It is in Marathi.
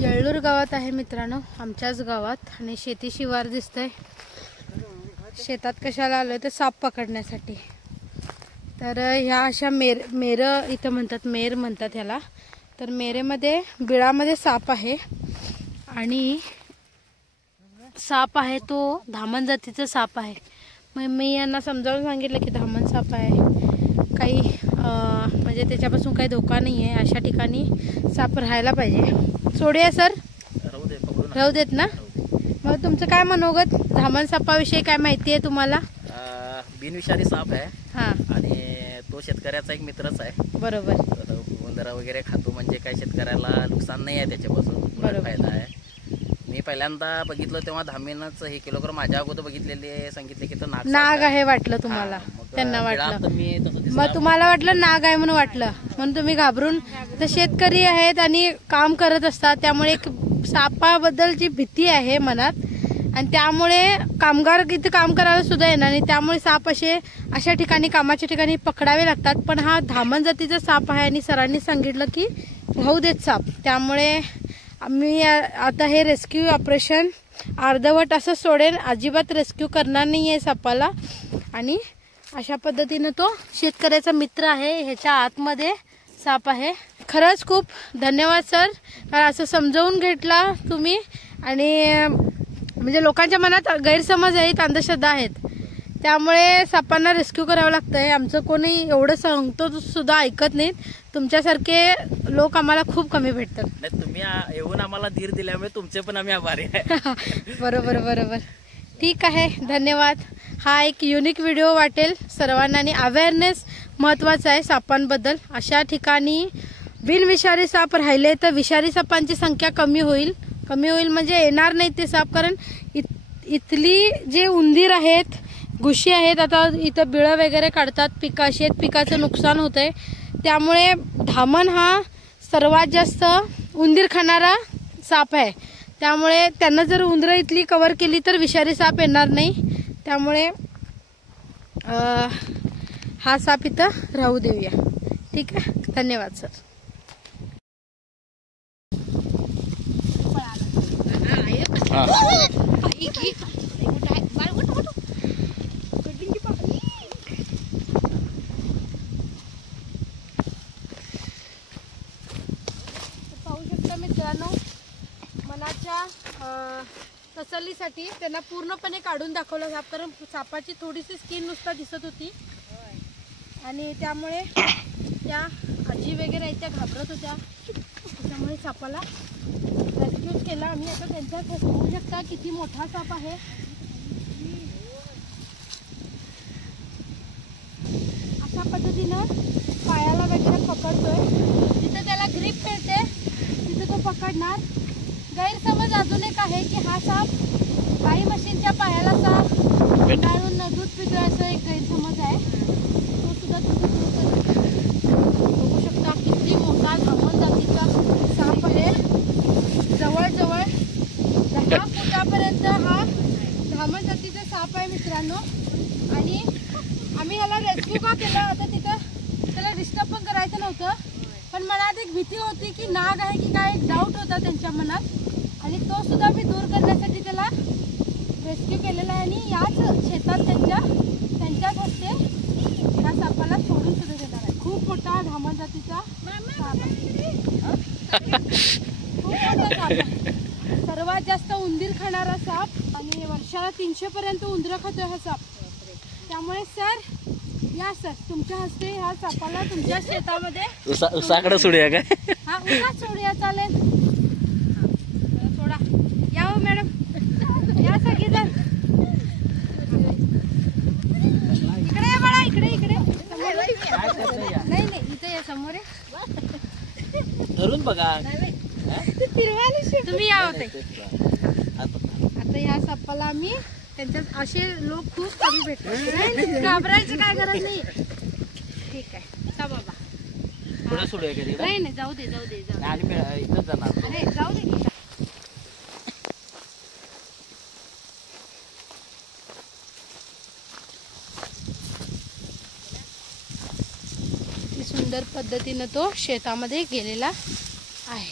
येळूर गावात आहे मित्रांनो, आमच्याच गावात. आणि शेती शिवार दिसतंय. शेतात कशाला आलोय तर साप पकडण्यासाठी. तर ह्या अशा मेर इथं म्हणतात, मेर म्हणतात ह्याला. तर मेरेमध्ये बिळामध्ये साप आहे आणि साप आहे तो धामण जातीचा साप आहे. मग मी यांना समजावून सांगितलं की धामण साप आहे, काही म्हणजे त्याच्यापासून काही धोका नाही आहे, अशा ठिकाणी साप राहायला पाहिजे. सोडूया सर? राहू देत ना. मग तुमचं काय मनोगत धामण सापाविषयी काय माहिती आहे तुम्हाला? बिनविषारी साप आहे. हा, आणि तो शेतकऱ्याचा एक मित्रच आहे. बरोबर. उंदरा वगैरे खातो म्हणजे काय शेतकऱ्याला नुकसान नाही आहे त्याच्यापासून, फायदा आहे. मी पहिल्यांदा बघितलं तेव्हा धामीनच हे केलं, कारण माझ्या अगोदर बघितलेले सांगितले की तो नाग आहे वाटलं तुम्हाला. त्यांना वाटलं, मग तुम्हाला वाटलं नाग आहे म्हणून वाटलं, म्हणून तुम्ही घाबरून. तर शेतकरी आहेत आणि काम करत असतात, त्यामुळे एक सापाबद्दलची भीती आहे मनात, आणि त्यामुळे कामगार इथे काम करायला सुद्धा येणार नाही. त्यामुळे साप अशा ठिकाणी, कामाच्या ठिकाणी पकडावे लागतात. पण हा धामण जातीचा साप आहे आणि सरांनी सांगितलं की राहू देत साप. त्यामुळे आम्ही आता हे रेस्क्यू ऑपरेशन अर्धवट असं सोडेल, अजिबात रेस्क्यू करणार नाही आहे सापाला. आणि अशा पद्धतीनं तो शेतकऱ्याचा मित्र आहे. ह्याच्या आतमध्ये साप आहे. खरंच खूप धन्यवाद सर, कारण असं समजावून घेतला तुम्ही. आणि म्हणजे लोकांच्या मनात गैरसमज आहेत, अंधश्रद्धा आहेत, त्यामुळे सापांना रेस्क्यू करावं लागतंय. आमचं कोणी एवढं सांगतो सुद्धा ऐकत नाहीत. तुमच्यासारखे लोक आम्हाला खूप कमी भेटतात. तुम्ही येऊन आम्हाला धीर दिल्यामुळे तुमचे पण आम्ही आभारी आहे. बरोबर बरोबर. ठीक आहे, धन्यवाद. हा एक युनिक व्हिडिओ वाटेल सर्वांना, आणि अवेअरनेस महत्त्वाचा आहे सापांबद्दल. अशा ठिकाणी बिनविषारी साप राहिले तर विषारी सापांची संख्या कमी होईल. कमी होईल म्हणजे येणार नाही ते साप, कारण इथली जे उंदीर आहेत, घुशी आहेत, आता इथं बिळं वगैरे काढतात, शेत पिकाचं नुकसान होतंय. त्यामुळे धामण हा सर्वात जास्त उंदीर खाणारा साप आहे. त्यामुळे त्यांना जर उंदरं इथली कव्हर केली तर विषारी साप येणार नाही. त्यामुळे हा साप इथं राहू देऊया. ठीक आहे, धन्यवाद सर. पाहू शकता मित्रांनो, मनाच्या तसल्लीसाठी त्यांना पूर्णपणे काढून दाखवलं साप, कारण सापाची थोडीशी स्किन नुसता दिसत होती. आणि त्यामुळे त्या आजी वगैरे आहेत त्या घाबरत होत्या, त्यामुळे सापाला रेस्क्यू केला आम्ही. आता त्यांच्या पाहू शकता किती मोठा साप आहे. अशा पद्धतीनं पायाला वगैरे पकडतोय, जिथे त्याला ग्रीप मिळते तिथे तो पकडणार. गैरसमज अजून एक आहे की हा साप गाई म्हशींच्या पायाला साप डाळून दूध पितोय, असं एक गैरसमज आहे. तो सुद्धा तुम्ही बघू शकता किती मोठा धामण जातीचा साप आहे. जवळजवळ 10 फुटापर्यंत हा धामण जातीचा साप आहे मित्रांनो. आणि आम्ही ह्याला रेस्क्यू का केलं, आता तिथं त्याला डिस्टर्ब पण करायचं नव्हतं, पण मनात एक भीती होती की नाग आहे की काय, एक डाऊट होता त्यांच्या मनात. आणि तो सुद्धा मी दूर करण्यासाठी त्याला रेस्क्यू केलेला आहे. आणि याच शेतात त्यांच्याच हस्ते या सापाला सोडून सुद्धा देणार आहे. खूप मोठा धामण जातीचा साप आहे. खूप मोठा साप आहे, सर्वात जास्त उंदीर खाणारा साप, आणि वर्षाला 300 पर्यंत उंदरं खातोय हा साप. त्यामुळे सर या सर, तुमच्या हस्ते ह्या सापाला तुमच्या शेतामध्ये उसाकडे सोडूया काय? हा, उसात सोडूया, चालेल. सोडा, या हो मॅडम, या सगळीजण. इकडे या बाळा, इकडे इकडे. नाही नाही, इथे या, समोर धरून बघा, तुम्ही या होते. आता या सापाला आम्ही, त्यांच्यात असे लोक खूप कमी भेटतात, घाबरायची काय गरज नाही. ठीक आहे, चा बाबा. नाही नाही, जाऊ दे जाऊ दे इथंच जाणार. अरे जाऊ दे. सुंदर पद्धतीनं तो शेतामध्ये गेलेला आहे.